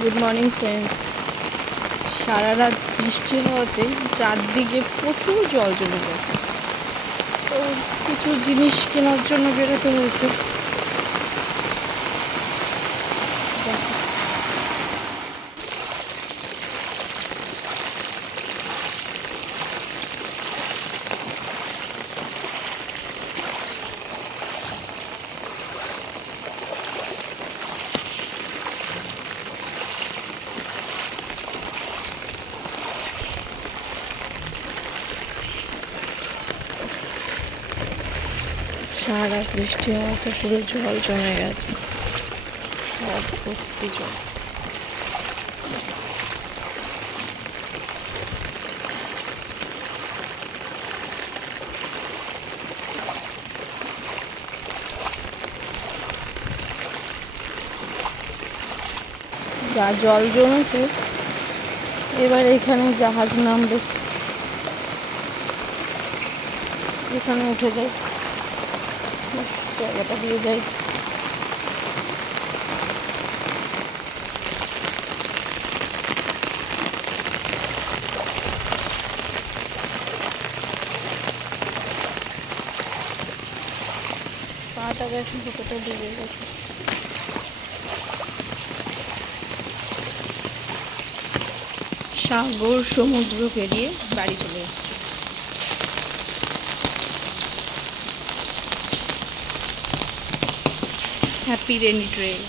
Good morning friends সারা রাত বৃষ্টি হওয়াতে চারদিকে প্রচুর জল জমে গেছে। তো কিছু জিনিস কেনার জন্য বেরোতে হয়েছে। সারা বৃষ্টির বৃষ্টি হওয়াতে পুরো জল জমে গেছে। সব ভর্তি জল। যা জল জমেছে এবার এখানে জাহাজ নামবে। এখানে উঠে উফ, জায়গাটা দিয়ে যাই। পাটা কতটা ডুবে গেছে। সাগর সমুদ্র পেরিয়ে বাড়ি চলে এসেছি। Happy rainy trail